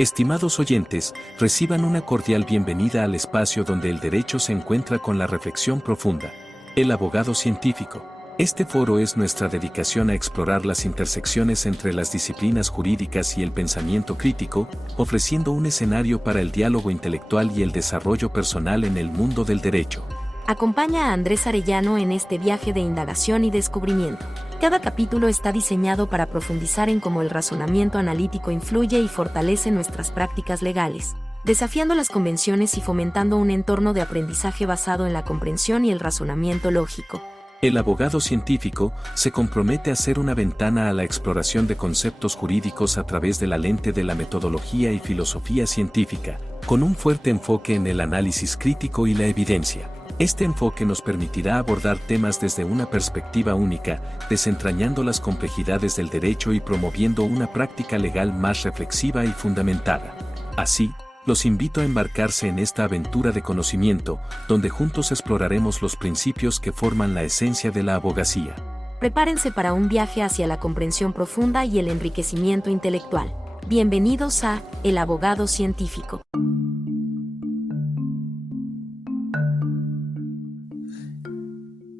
Estimados oyentes, reciban una cordial bienvenida al espacio donde el derecho se encuentra con la reflexión profunda. El abogado científico. Este foro es nuestra dedicación a explorar las intersecciones entre las disciplinas jurídicas y el pensamiento crítico, ofreciendo un escenario para el diálogo intelectual y el desarrollo personal en el mundo del derecho. Acompaña a Andrés Arellano en este viaje de indagación y descubrimiento. Cada capítulo está diseñado para profundizar en cómo el razonamiento analítico influye y fortalece nuestras prácticas legales, desafiando las convenciones y fomentando un entorno de aprendizaje basado en la comprensión y el razonamiento lógico. El abogado científico se compromete a ser una ventana a la exploración de conceptos jurídicos a través de la lente de la metodología y filosofía científica, con un fuerte enfoque en el análisis crítico y la evidencia. Este enfoque nos permitirá abordar temas desde una perspectiva única, desentrañando las complejidades del derecho y promoviendo una práctica legal más reflexiva y fundamentada. Así, los invito a embarcarse en esta aventura de conocimiento, donde juntos exploraremos los principios que forman la esencia de la abogacía. Prepárense para un viaje hacia la comprensión profunda y el enriquecimiento intelectual. Bienvenidos a El Abogado Científico.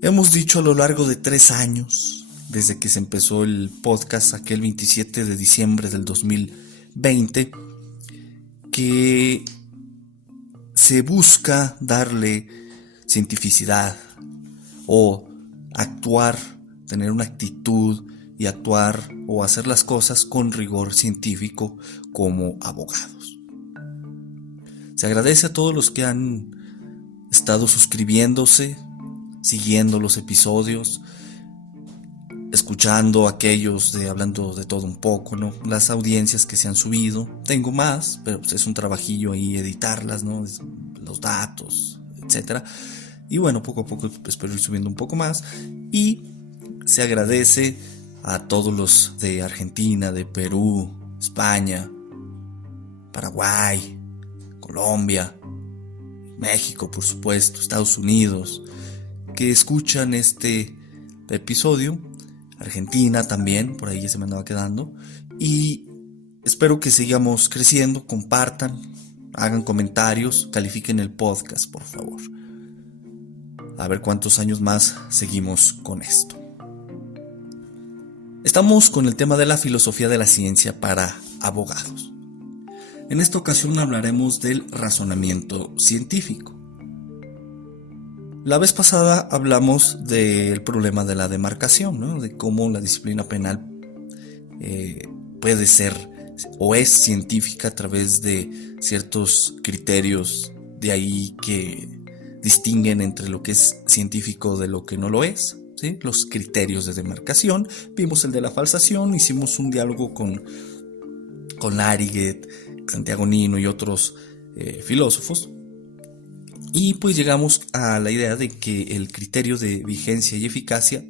Hemos dicho a lo largo de 3 años, desde que se empezó el podcast aquel 27 de diciembre del 2020, que se busca darle cientificidad o actuar, tener una actitud y actuar o hacer las cosas con rigor científico como abogados. Se agradece a todos los que han estado suscribiéndose, siguiendo los episodios, escuchando aquellos de hablando de todo un poco, ¿no? Las audiencias que se han subido. Tengo más, pero pues es un trabajillo ahí editarlas, ¿no? Los datos, etcétera. Y bueno, poco a poco espero ir subiendo un poco más. Y se agradece a todos los de Argentina, de Perú, España, Paraguay, Colombia, México, por supuesto, Estados Unidos, que escuchan este episodio. Argentina también, por ahí ya se me andaba quedando. Y espero que sigamos creciendo, compartan, hagan comentarios, califiquen el podcast, por favor. A ver cuántos años más seguimos con esto. Estamos con el tema de la filosofía de la ciencia para abogados. En esta ocasión hablaremos del razonamiento científico. La vez pasada hablamos del problema de la demarcación, ¿no? De cómo la disciplina penal puede ser o es científica a través de ciertos criterios de ahí que distinguen entre lo que es científico de lo que no lo es, ¿sí? Los criterios de demarcación. Vimos el de la falsación, hicimos un diálogo con Lariget, Santiago Nino y otros filósofos. Y pues llegamos a la idea de que el criterio de vigencia y eficacia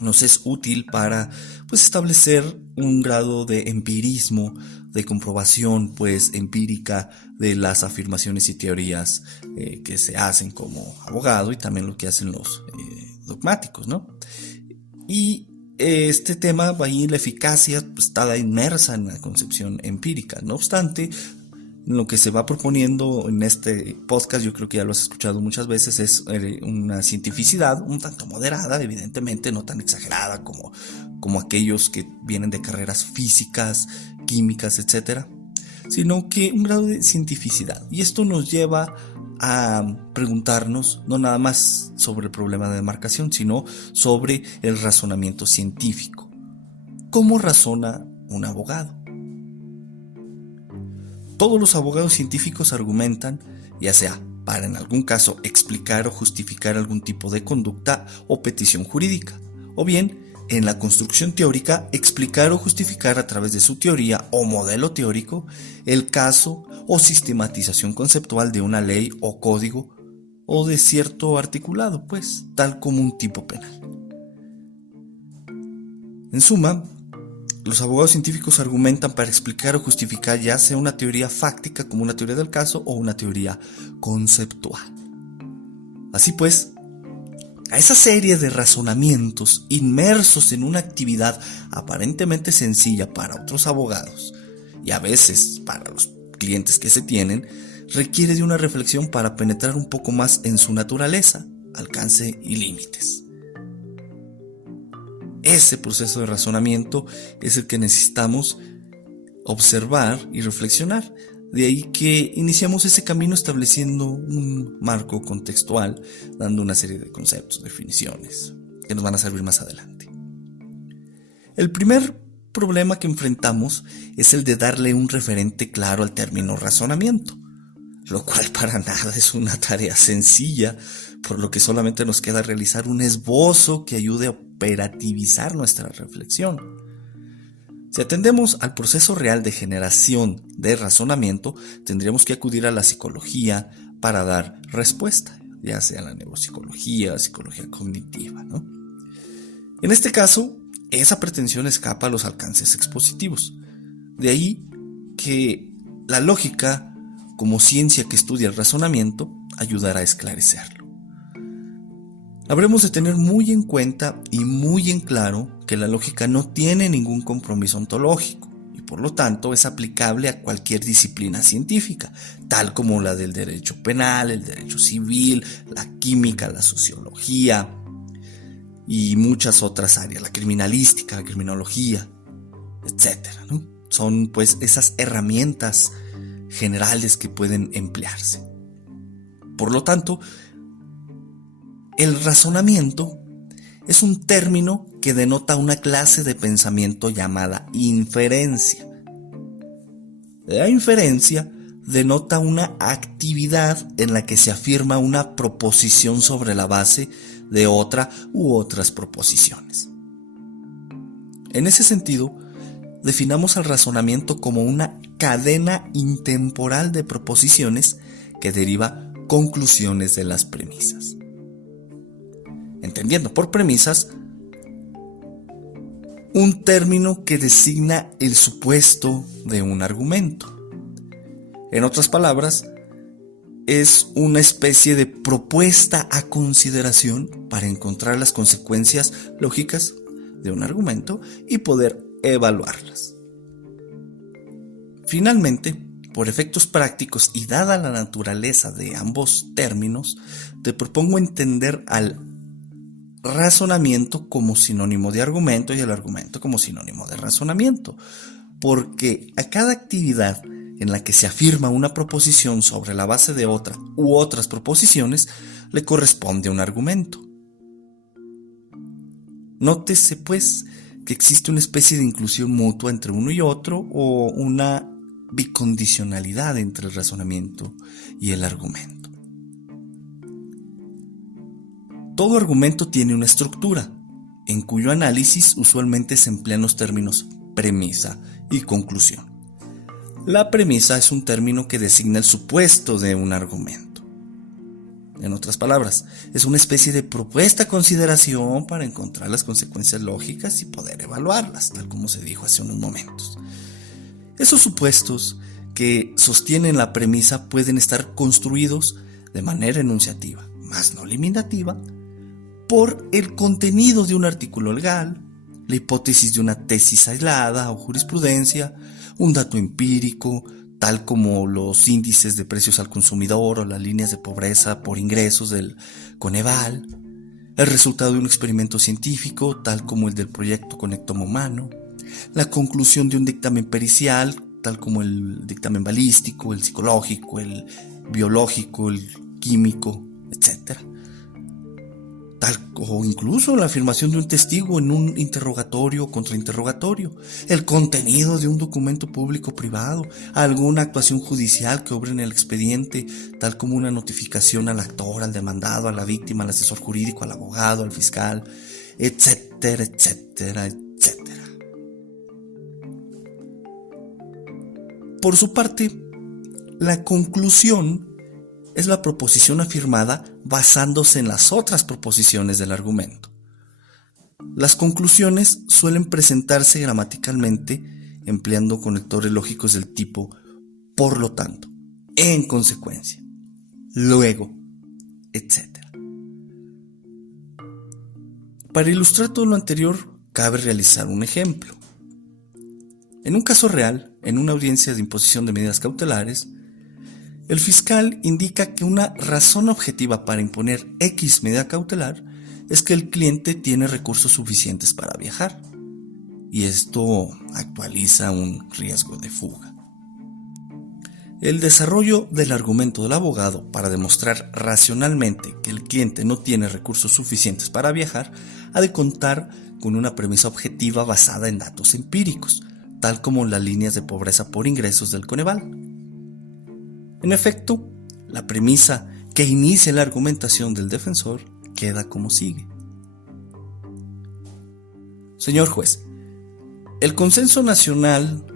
nos es útil para pues establecer un grado de empirismo, de comprobación pues empírica de las afirmaciones y teorías que se hacen como abogado y también lo que hacen los dogmáticos, ¿no? Y este tema, ahí la eficacia pues, está inmersa en la concepción empírica. No obstante, lo que se va proponiendo en este podcast, yo creo que ya lo has escuchado muchas veces, es una cientificidad un tanto moderada, evidentemente no tan exagerada como aquellos que vienen de carreras físicas, químicas, etcétera, sino que un grado de cientificidad. Y esto nos lleva a preguntarnos no nada más sobre el problema de demarcación, sino sobre el razonamiento científico. ¿Cómo razona un abogado? Todos los abogados científicos argumentan, ya sea para en algún caso explicar o justificar algún tipo de conducta o petición jurídica, o bien en la construcción teórica explicar o justificar a través de su teoría o modelo teórico el caso o sistematización conceptual de una ley o código o de cierto articulado, pues, tal como un tipo penal. En suma, los abogados científicos argumentan para explicar o justificar ya sea una teoría fáctica como una teoría del caso o una teoría conceptual. Así pues, a esa serie de razonamientos inmersos en una actividad aparentemente sencilla para otros abogados y a veces para los clientes que se tienen, requiere de una reflexión para penetrar un poco más en su naturaleza, alcance y límites. Ese proceso de razonamiento es el que necesitamos observar y reflexionar. De ahí que iniciamos ese camino estableciendo un marco contextual, dando una serie de conceptos, definiciones, que nos van a servir más adelante. El primer problema que enfrentamos es el de darle un referente claro al término razonamiento, lo cual para nada es una tarea sencilla, por lo que solamente nos queda realizar un esbozo que ayude a operativizar nuestra reflexión. Si atendemos al proceso real de generación de razonamiento, tendríamos que acudir a la psicología para dar respuesta, ya sea la neuropsicología, psicología cognitiva, ¿no? En este caso, esa pretensión escapa a los alcances expositivos. De ahí que la lógica, como ciencia que estudia el razonamiento, ayudará a esclarecerlo. Habremos de tener muy en cuenta y muy en claro que la lógica no tiene ningún compromiso ontológico y por lo tanto es aplicable a cualquier disciplina científica, tal como la del derecho penal, el derecho civil, la química, la sociología y muchas otras áreas, la criminalística, la criminología, etcétera, ¿no? Son pues esas herramientas generales que pueden emplearse. Por lo tanto, el razonamiento es un término que denota una clase de pensamiento llamada inferencia. La inferencia denota una actividad en la que se afirma una proposición sobre la base de otra u otras proposiciones. En ese sentido, definamos al razonamiento como una cadena intemporal de proposiciones que deriva conclusiones de las premisas. Entendiendo por premisas un término que designa el supuesto de un argumento. En otras palabras, es una especie de propuesta a consideración para encontrar las consecuencias lógicas de un argumento y poder evaluarlas. Finalmente, por efectos prácticos y dada la naturaleza de ambos términos, te propongo entender al razonamiento como sinónimo de argumento y el argumento como sinónimo de razonamiento, porque a cada actividad en la que se afirma una proposición sobre la base de otra u otras proposiciones le corresponde un argumento. Nótese pues que existe una especie de inclusión mutua entre uno y otro o una bicondicionalidad entre el razonamiento y el argumento. Todo argumento tiene una estructura, en cuyo análisis usualmente se emplean los términos premisa y conclusión. La premisa es un término que designa el supuesto de un argumento. En otras palabras, es una especie de propuesta a consideración para encontrar las consecuencias lógicas y poder evaluarlas, tal como se dijo hace unos momentos. Esos supuestos que sostienen la premisa pueden estar construidos de manera enunciativa, más no limitativa, por el contenido de un artículo legal, la hipótesis de una tesis aislada o jurisprudencia, un dato empírico, tal como los índices de precios al consumidor o las líneas de pobreza por ingresos del Coneval, el resultado de un experimento científico, tal como el del proyecto Conectome Humano, la conclusión de un dictamen pericial, tal como el dictamen balístico, el psicológico, el biológico, el químico, etc. O incluso la afirmación de un testigo en un interrogatorio o contrainterrogatorio, el contenido de un documento público-privado, alguna actuación judicial que obre en el expediente, tal como una notificación al actor, al demandado, a la víctima, al asesor jurídico, al abogado, al fiscal, etcétera, etcétera, etcétera. Por su parte, la conclusión es la proposición afirmada basándose en las otras proposiciones del argumento. Las conclusiones suelen presentarse gramaticalmente empleando conectores lógicos del tipo por lo tanto, en consecuencia, luego, etc. Para ilustrar todo lo anterior, cabe realizar un ejemplo. En un caso real, en una audiencia de imposición de medidas cautelares, el fiscal indica que una razón objetiva para imponer X medida cautelar es que el cliente tiene recursos suficientes para viajar, y esto actualiza un riesgo de fuga. El desarrollo del argumento del abogado para demostrar racionalmente que el cliente no tiene recursos suficientes para viajar ha de contar con una premisa objetiva basada en datos empíricos, tal como las líneas de pobreza por ingresos del Coneval. En efecto, la premisa que inicia la argumentación del defensor queda como sigue. Señor juez, el consenso nacional...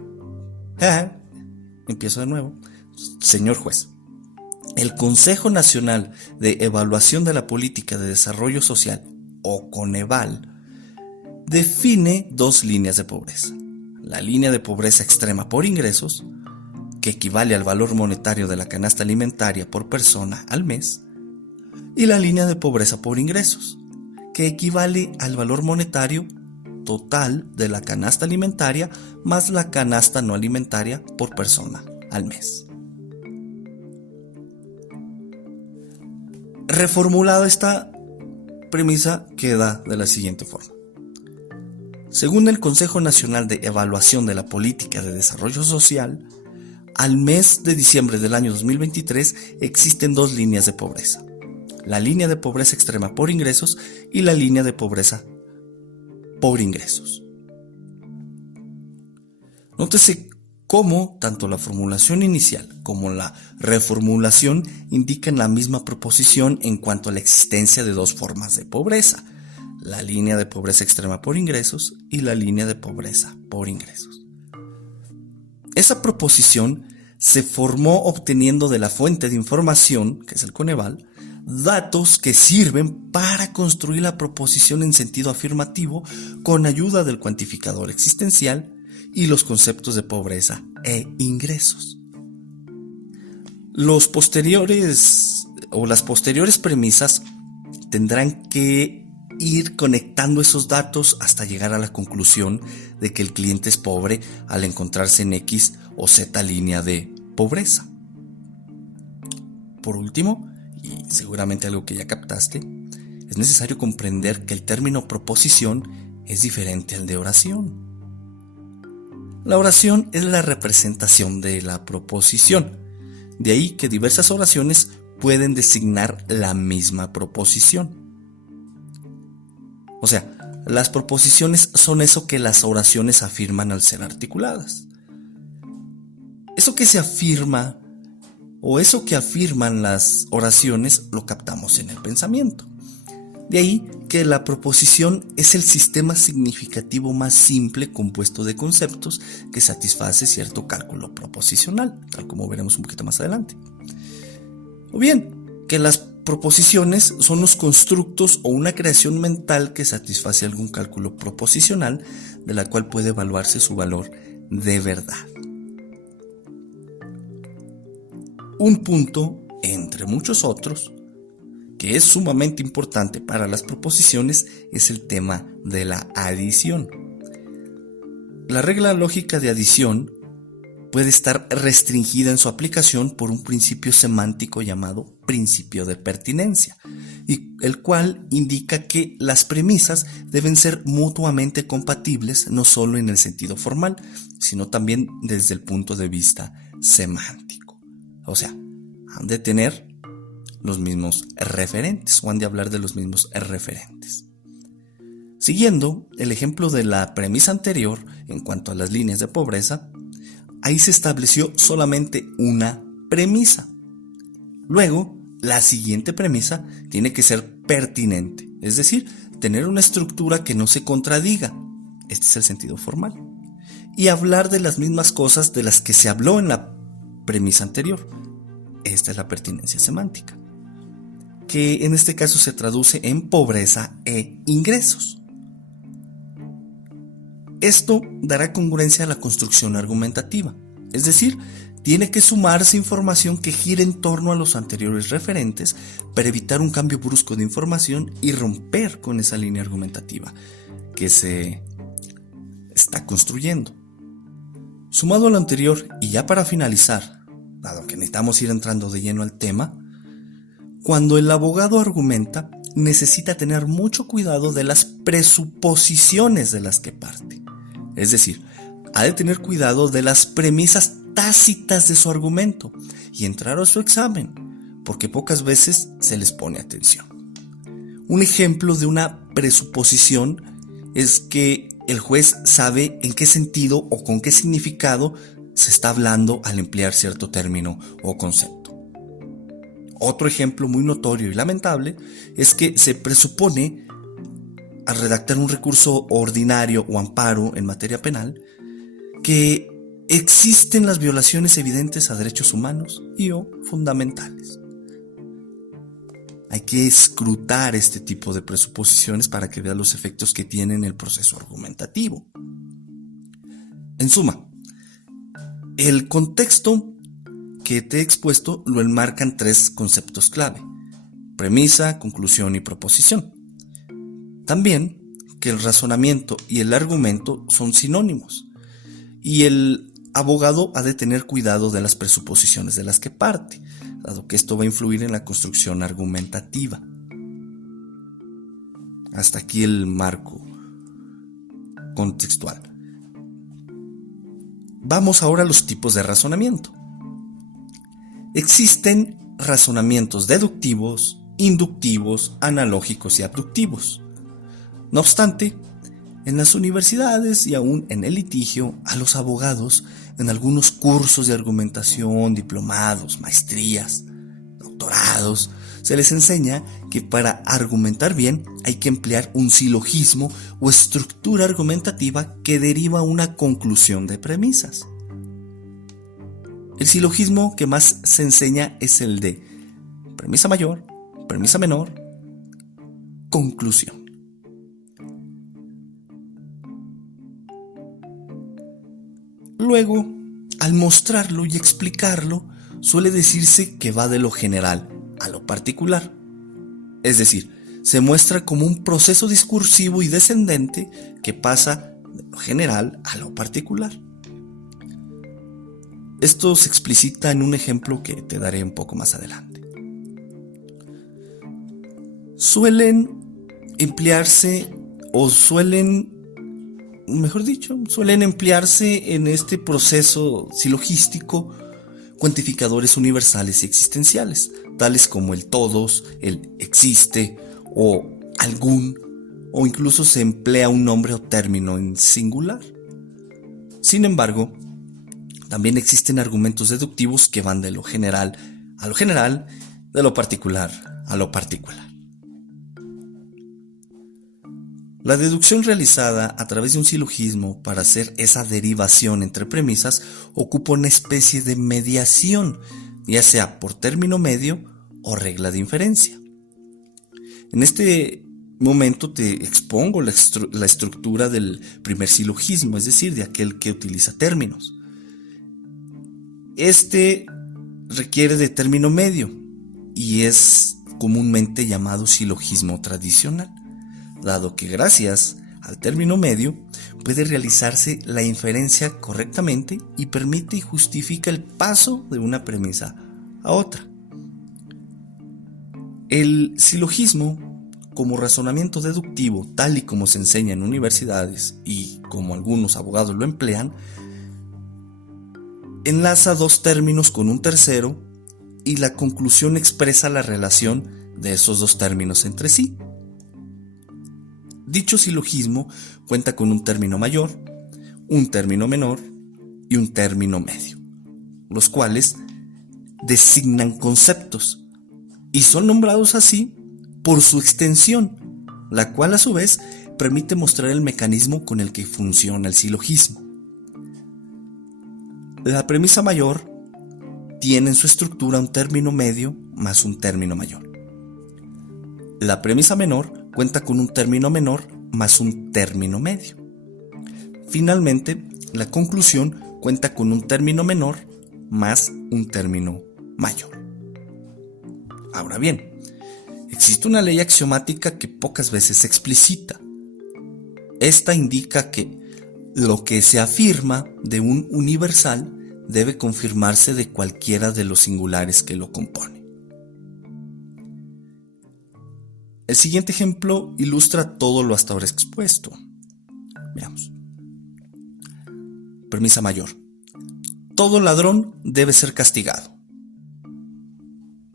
Empiezo de nuevo. Señor juez, el Consejo Nacional de Evaluación de la Política de Desarrollo Social, o Coneval, define dos líneas de pobreza. La línea de pobreza extrema por ingresos, que equivale al valor monetario de la canasta alimentaria por persona al mes, y la línea de pobreza por ingresos, que equivale al valor monetario total de la canasta alimentaria más la canasta no alimentaria por persona al mes. Reformulada esta premisa queda de la siguiente forma. Según el Consejo Nacional de Evaluación de la Política de Desarrollo Social, al mes de diciembre del año 2023 existen dos líneas de pobreza: la línea de pobreza extrema por ingresos y la línea de pobreza por ingresos. Nótese cómo tanto la formulación inicial como la reformulación indican la misma proposición en cuanto a la existencia de dos formas de pobreza: la línea de pobreza extrema por ingresos y la línea de pobreza por ingresos. Esa proposición se formó obteniendo de la fuente de información, que es el Coneval, datos que sirven para construir la proposición en sentido afirmativo con ayuda del cuantificador existencial y los conceptos de pobreza e ingresos. Las posteriores premisas tendrán que ir conectando esos datos hasta llegar a la conclusión de que el cliente es pobre al encontrarse en X o Z línea de pobreza. Por último, y seguramente algo que ya captaste, es necesario comprender que el término proposición es diferente al de oración. La oración es la representación de la proposición, de ahí que diversas oraciones pueden designar la misma proposición. O sea, las proposiciones son eso que las oraciones afirman al ser articuladas. Eso que se afirma o eso que afirman las oraciones lo captamos en el pensamiento. De ahí que la proposición es el sistema significativo más simple compuesto de conceptos que satisface cierto cálculo proposicional, tal como veremos un poquito más adelante. O bien, que las proposiciones son los constructos o una creación mental que satisface algún cálculo proposicional de la cual puede evaluarse su valor de verdad. Un punto, entre muchos otros, que es sumamente importante para las proposiciones es el tema de la adición. La regla lógica de adición puede estar restringida en su aplicación por un principio semántico llamado principio de pertinencia, y el cual indica que las premisas deben ser mutuamente compatibles no solo en el sentido formal, sino también desde el punto de vista semántico. O sea, han de tener los mismos referentes o han de hablar de los mismos referentes. Siguiendo el ejemplo de la premisa anterior en cuanto a las líneas de pobreza, ahí se estableció solamente una premisa. Luego, la siguiente premisa tiene que ser pertinente, es decir, tener una estructura que no se contradiga. Este es el sentido formal. Y hablar de las mismas cosas de las que se habló en la premisa anterior. Esta es la pertinencia semántica, que en este caso se traduce en pobreza e ingresos. Esto dará congruencia a la construcción argumentativa, es decir, tiene que sumarse información que gire en torno a los anteriores referentes para evitar un cambio brusco de información y romper con esa línea argumentativa que se está construyendo. Sumado a lo anterior, y ya para finalizar, dado que necesitamos ir entrando de lleno al tema, cuando el abogado argumenta, necesita tener mucho cuidado de las presuposiciones de las que parte. Es decir, ha de tener cuidado de las premisas tácitas de su argumento y entrar a su examen, porque pocas veces se les pone atención. Un ejemplo de una presuposición es que el juez sabe en qué sentido o con qué significado se está hablando al emplear cierto término o concepto. Otro ejemplo muy notorio y lamentable es que se presupone, al redactar un recurso ordinario o amparo en materia penal, que existen las violaciones evidentes a derechos humanos y o fundamentales. Hay que escrutar este tipo de presuposiciones para que vean los efectos que tienen el proceso argumentativo. En suma, el contexto que te he expuesto lo enmarcan tres conceptos clave: premisa, conclusión y proposición. También que el razonamiento y el argumento son sinónimos y el abogado ha de tener cuidado de las presuposiciones de las que parte, dado que esto va a influir en la construcción argumentativa. Hasta aquí el marco contextual. Vamos ahora a los tipos de razonamiento. Existen razonamientos deductivos, inductivos, analógicos y abductivos. No obstante, en las universidades y aún en el litigio, a los abogados, en algunos cursos de argumentación, diplomados, maestrías, doctorados, se les enseña que para argumentar bien hay que emplear un silogismo o estructura argumentativa que deriva una conclusión de premisas. El silogismo que más se enseña es el de premisa mayor, premisa menor, conclusión. Luego, al mostrarlo y explicarlo, suele decirse que va de lo general a lo particular. Es decir, se muestra como un proceso discursivo y descendente que pasa de lo general a lo particular. Esto se explicita en un ejemplo que te daré un poco más adelante. Suelen emplearse en este proceso silogístico cuantificadores universales y existenciales, tales como el todos, el existe o algún, o incluso se emplea un nombre o término en singular. Sin embargo, también existen argumentos deductivos que van de lo general a lo general, de lo particular a lo particular. La deducción realizada a través de un silogismo para hacer esa derivación entre premisas ocupa una especie de mediación, ya sea por término medio o regla de inferencia. En este momento te expongo la estructura del primer silogismo, es decir, de aquel que utiliza términos. Este requiere de término medio y es comúnmente llamado silogismo tradicional, dado que gracias al término medio puede realizarse la inferencia correctamente y permite y justifica el paso de una premisa a otra. El silogismo, como razonamiento deductivo, tal y como se enseña en universidades y como algunos abogados lo emplean, enlaza dos términos con un tercero y la conclusión expresa la relación de esos dos términos entre sí. Dicho silogismo cuenta con un término mayor, un término menor y un término medio, los cuales designan conceptos y son nombrados así por su extensión, la cual a su vez permite mostrar el mecanismo con el que funciona el silogismo. La premisa mayor tiene en su estructura un término medio más un término mayor. La premisa menor cuenta con un término menor más un término medio. Finalmente, la conclusión cuenta con un término menor más un término mayor. Ahora bien, existe una ley axiomática que pocas veces se explicita. Esta indica que lo que se afirma de un universal debe confirmarse de cualquiera de los singulares que lo componen. El siguiente ejemplo ilustra todo lo hasta ahora expuesto. Veamos. Premisa mayor. Todo ladrón debe ser castigado.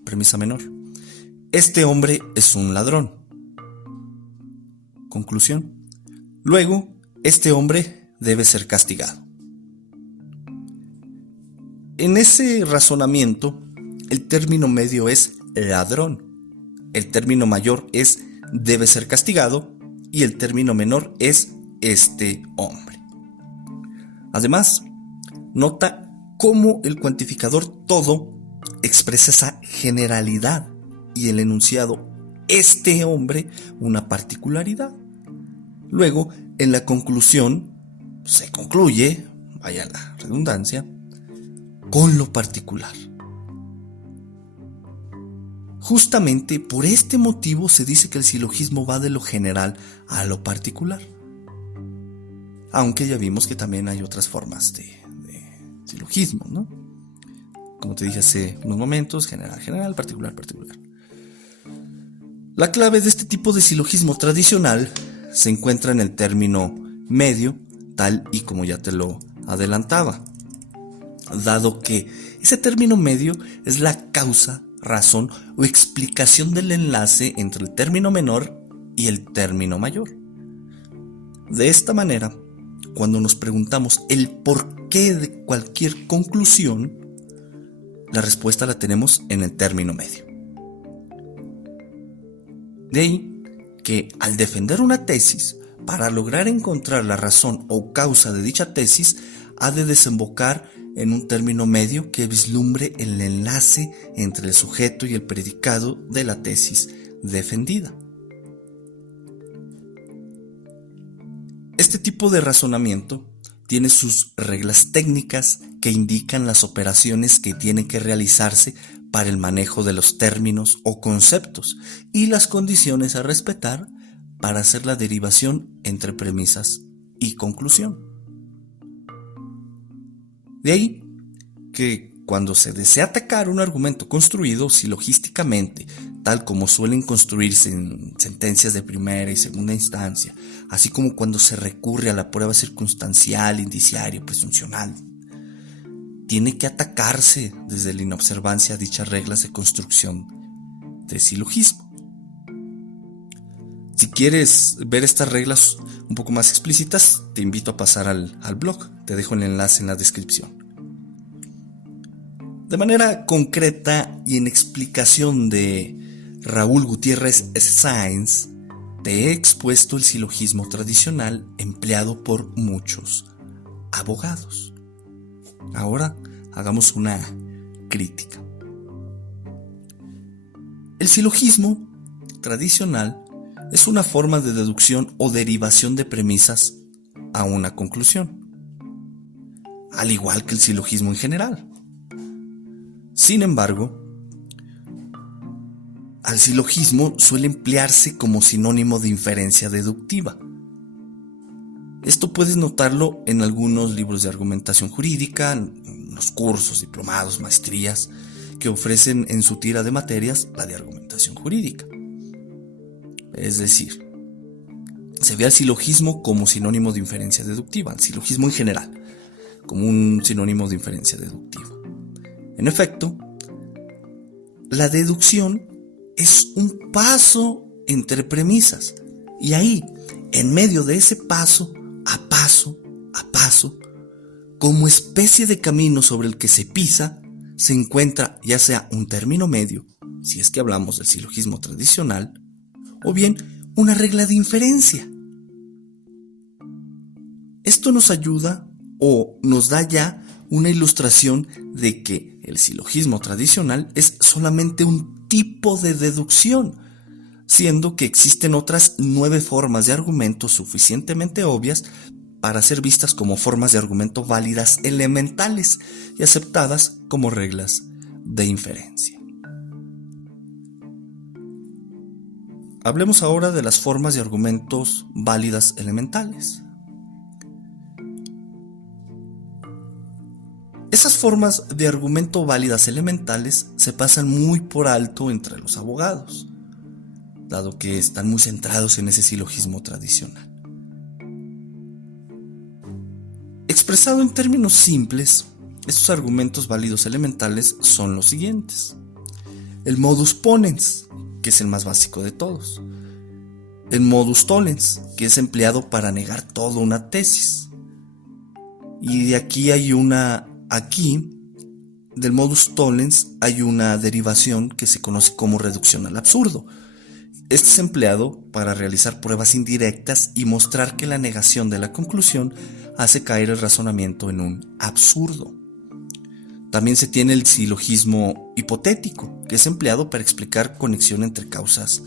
Premisa menor. Este hombre es un ladrón. Conclusión. Luego, este hombre debe ser castigado. En ese razonamiento, el término medio es ladrón, el término mayor es debe ser castigado y el término menor es este hombre. Además, nota cómo el cuantificador todo expresa esa generalidad y el enunciado este hombre una particularidad. Luego, en la conclusión, se concluye, vaya la redundancia, con lo particular. Justamente por este motivo se dice que el silogismo va de lo general a lo particular. Aunque ya vimos que también hay otras formas de silogismo, ¿no? Como te dije hace unos momentos, general, general, particular, particular. La clave de este tipo de silogismo tradicional se encuentra en el término medio, tal y como ya te lo adelantaba, dado que ese término medio es la causa, razón o explicación del enlace entre el término menor y el término mayor. De esta manera, cuando nos preguntamos el porqué de cualquier conclusión, la respuesta la tenemos en el término medio. De ahí que al defender una tesis, para lograr encontrar la razón o causa de dicha tesis, ha de desembocar en un término medio que vislumbre el enlace entre el sujeto y el predicado de la tesis defendida. Este tipo de razonamiento tiene sus reglas técnicas que indican las operaciones que tienen que realizarse para el manejo de los términos o conceptos y las condiciones a respetar para hacer la derivación entre premisas y conclusión. De ahí que cuando se desea atacar un argumento construido silogísticamente, tal como suelen construirse en sentencias de primera y segunda instancia, así como cuando se recurre a la prueba circunstancial, indiciaria o presuncional, tiene que atacarse desde la inobservancia a dichas reglas de construcción de silogismo. Si quieres ver estas reglas un poco más explícitas, te invito a pasar al blog, te dejo el enlace en la descripción. De manera concreta y en explicación de Raúl Gutiérrez Sáenz, te he expuesto el silogismo tradicional empleado por muchos abogados. Ahora hagamos una crítica. El silogismo tradicional es una forma de deducción o derivación de premisas a una conclusión, al igual que el silogismo en general. Sin embargo, al silogismo suele emplearse como sinónimo de inferencia deductiva. Esto puedes notarlo en algunos libros de argumentación jurídica, en los cursos, diplomados, maestrías que ofrecen en su tira de materias la de argumentación jurídica. Es decir, se ve al silogismo como sinónimo de inferencia deductiva, al silogismo en general, como un sinónimo de inferencia deductiva. En efecto, la deducción es un paso entre premisas, y ahí, en medio de ese paso, a paso, como especie de camino sobre el que se pisa, se encuentra ya sea un término medio, si es que hablamos del silogismo tradicional, o bien una regla de inferencia. Esto nos ayuda o nos da ya una ilustración de que el silogismo tradicional es solamente un tipo de deducción, siendo que existen otras 9 formas de argumento suficientemente obvias para ser vistas como formas de argumento válidas elementales y aceptadas como reglas de inferencia. Hablemos ahora de las formas de argumentos válidas elementales. Esas formas de argumento válidas elementales se pasan muy por alto entre los abogados, dado que están muy centrados en ese silogismo tradicional. Expresado en términos simples, estos argumentos válidos elementales son los siguientes. El modus ponens, que es el más básico de todos. El modus tollens, que es empleado para negar toda una tesis. Y de aquí del modus tollens hay una derivación que se conoce como reducción al absurdo. Este es empleado para realizar pruebas indirectas y mostrar que la negación de la conclusión hace caer el razonamiento en un absurdo. También se tiene el silogismo hipotético, que es empleado para explicar conexión entre causas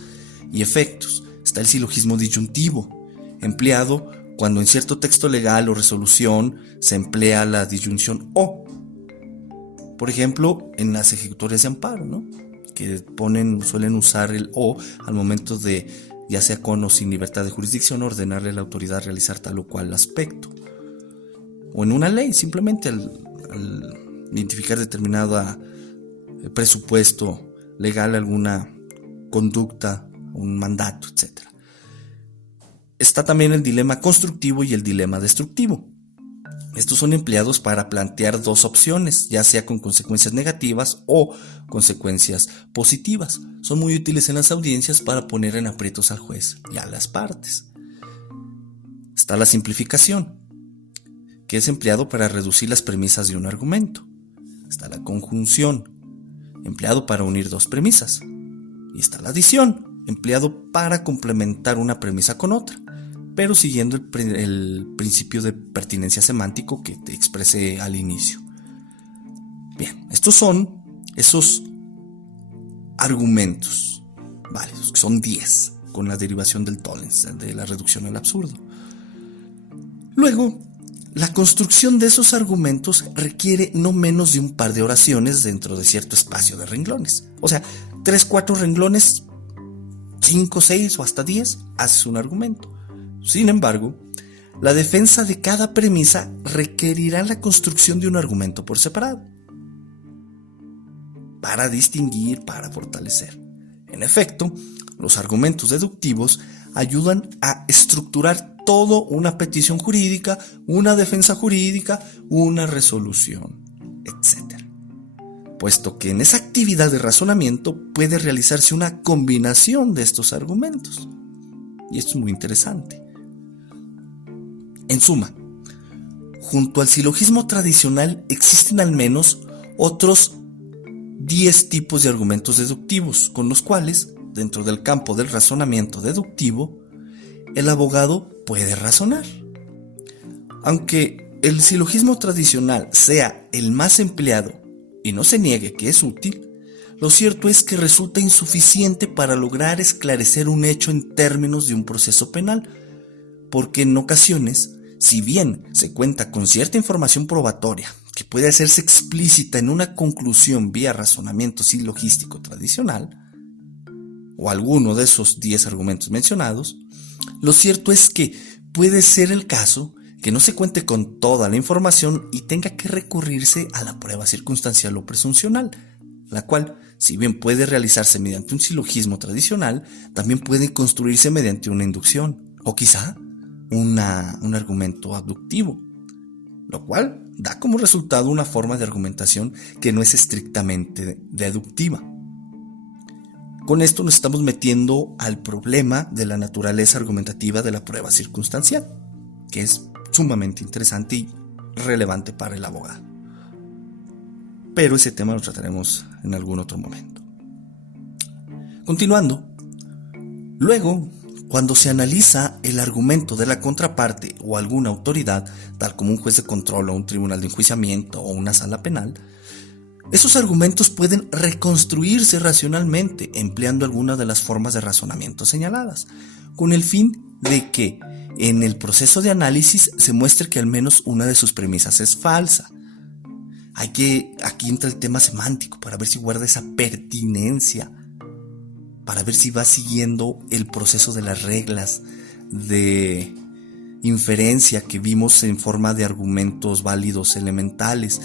y efectos. Está el silogismo disyuntivo, empleado cuando en cierto texto legal o resolución se emplea la disyunción o. Por ejemplo, en las ejecutorias de amparo, ¿no? Que suelen usar el o al momento de, ya sea con o sin libertad de jurisdicción, ordenarle a la autoridad realizar tal o cual aspecto. O en una ley, simplemente al identificar determinado presupuesto legal, alguna conducta, un mandato, etc. Está también el dilema constructivo y el dilema destructivo. Estos son empleados para plantear dos opciones, ya sea con consecuencias negativas o consecuencias positivas. Son muy útiles en las audiencias para poner en aprietos al juez y a las partes. Está la simplificación, que es empleado para reducir las premisas de un argumento. Está la conjunción, empleado para unir dos premisas. Y está la adición, empleado para complementar una premisa con otra, pero siguiendo el principio de pertinencia semántico que te expresé al inicio. Bien, estos son esos argumentos válidos, que son 10, con la derivación del tollens, de la reducción al absurdo. Luego, la construcción de esos argumentos requiere no menos de un par de oraciones dentro de cierto espacio de renglones. O sea, 3, 4 renglones, 5, 6 o hasta 10, haces un argumento. Sin embargo, la defensa de cada premisa requerirá la construcción de un argumento por separado, para distinguir, para fortalecer. En efecto, los argumentos deductivos ayudan a estructurar todo una petición jurídica, una defensa jurídica, una resolución, etc. Puesto que en esa actividad de razonamiento puede realizarse una combinación de estos argumentos. Y esto es muy interesante. En suma, junto al silogismo tradicional existen al menos otros 10 tipos de argumentos deductivos, con los cuales, dentro del campo del razonamiento deductivo, el abogado puede razonar. Aunque el silogismo tradicional sea el más empleado y no se niegue que es útil, lo cierto es que resulta insuficiente para lograr esclarecer un hecho en términos de un proceso penal, porque en ocasiones, si bien se cuenta con cierta información probatoria que puede hacerse explícita en una conclusión vía razonamiento silogístico tradicional, o alguno de esos 10 argumentos mencionados, lo cierto es que puede ser el caso que no se cuente con toda la información y tenga que recurrirse a la prueba circunstancial o presuncional, la cual, si bien puede realizarse mediante un silogismo tradicional, también puede construirse mediante una inducción, o quizá un argumento abductivo, lo cual da como resultado una forma de argumentación que no es estrictamente deductiva. Con esto nos estamos metiendo al problema de la naturaleza argumentativa de la prueba circunstancial, que es sumamente interesante y relevante para el abogado. Pero ese tema lo trataremos en algún otro momento. Continuando, luego, cuando se analiza el argumento de la contraparte o alguna autoridad, tal como un juez de control o un tribunal de enjuiciamiento o una sala penal, esos argumentos pueden reconstruirse racionalmente empleando alguna de las formas de razonamiento señaladas, con el fin de que en el proceso de análisis se muestre que al menos una de sus premisas es falsa. Aquí entra el tema semántico para ver si guarda esa pertinencia, para ver si va siguiendo el proceso de las reglas de inferencia que vimos en forma de argumentos válidos elementales,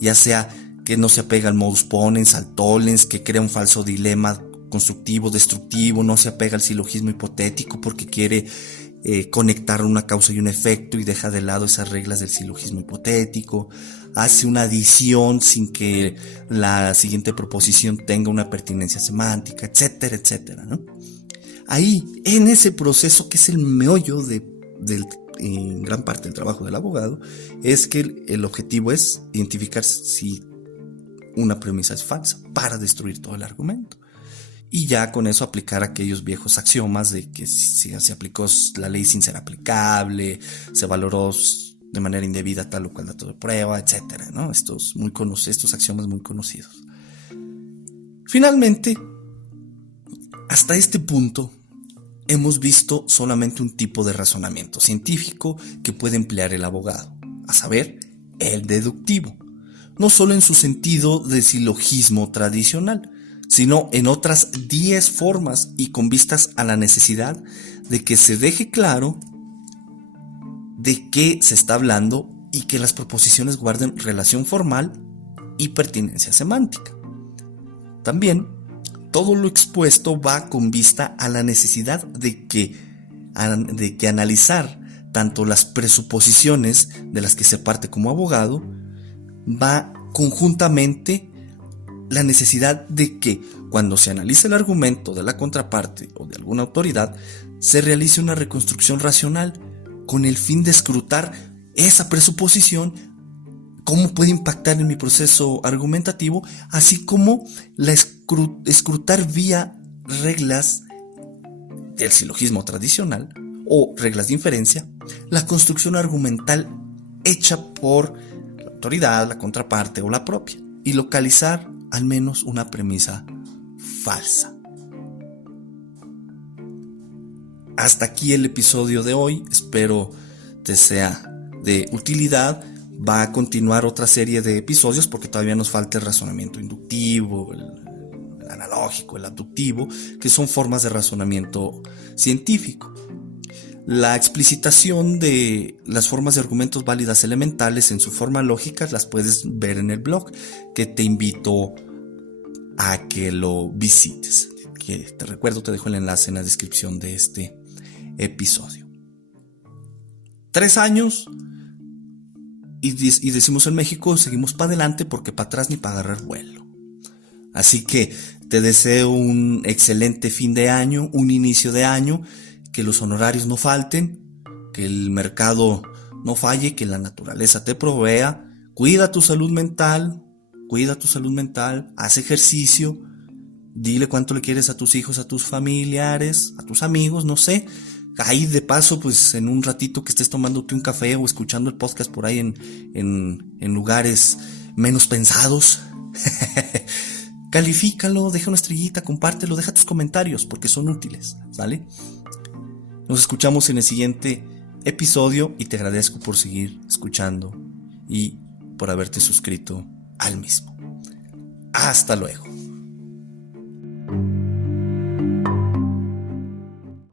ya sea que no se apega al modus ponens, al tollens, que crea un falso dilema constructivo, destructivo, no se apega al silogismo hipotético porque quiere conectar una causa y un efecto y deja de lado esas reglas del silogismo hipotético, hace una adición sin que la siguiente proposición tenga una pertinencia semántica, etcétera, etcétera, ¿no? Ahí, en ese proceso que es el meollo en gran parte del trabajo del abogado, es que el objetivo es identificar si una premisa es falsa para destruir todo el argumento. Y ya con eso aplicar aquellos viejos axiomas de que si se aplicó la ley sin ser aplicable, se valoró de manera indebida tal o cual dato de prueba, etcétera, ¿no? Estos axiomas muy conocidos. Finalmente, hasta este punto, hemos visto solamente un tipo de razonamiento científico que puede emplear el abogado, a saber, el deductivo, no solo en su sentido de silogismo tradicional, sino en otras 10 formas y con vistas a la necesidad de que se deje claro de qué se está hablando y que las proposiciones guarden relación formal y pertinencia semántica. También, todo lo expuesto va con vista a la necesidad de que analizar tanto las presuposiciones de las que se parte como abogado, va conjuntamente la necesidad de que cuando se analice el argumento de la contraparte o de alguna autoridad, se realice una reconstrucción racional con el fin de escrutar esa presuposición, cómo puede impactar en mi proceso argumentativo, así como la escrutar vía reglas del silogismo tradicional o reglas de inferencia, la construcción argumental hecha por la autoridad, la contraparte o la propia, y localizar al menos una premisa falsa. Hasta aquí el episodio de hoy, espero te sea de utilidad. Va a continuar otra serie de episodios porque todavía nos falta el razonamiento inductivo, el analógico, el abductivo, que son formas de razonamiento científico. La explicitación de las formas de argumentos válidas elementales en su forma lógica las puedes ver en el blog, que te invito a que lo visites. Que te recuerdo, te dejo el enlace en la descripción de este episodio. 3 años y decimos en México, seguimos para adelante porque para atrás ni para agarrar vuelo. Así que te deseo un excelente fin de año, un inicio de año, que los honorarios no falten, que el mercado no falle, que la naturaleza te provea. Cuida tu salud mental, haz ejercicio, dile cuánto le quieres a tus hijos, a tus familiares, a tus amigos, no sé. Ahí de paso, pues en un ratito que estés tomándote un café o escuchando el podcast por ahí en lugares menos pensados, califícalo, deja una estrellita, compártelo, deja tus comentarios porque son útiles, ¿sale? Nos escuchamos en el siguiente episodio y te agradezco por seguir escuchando y por haberte suscrito al mismo. Hasta luego.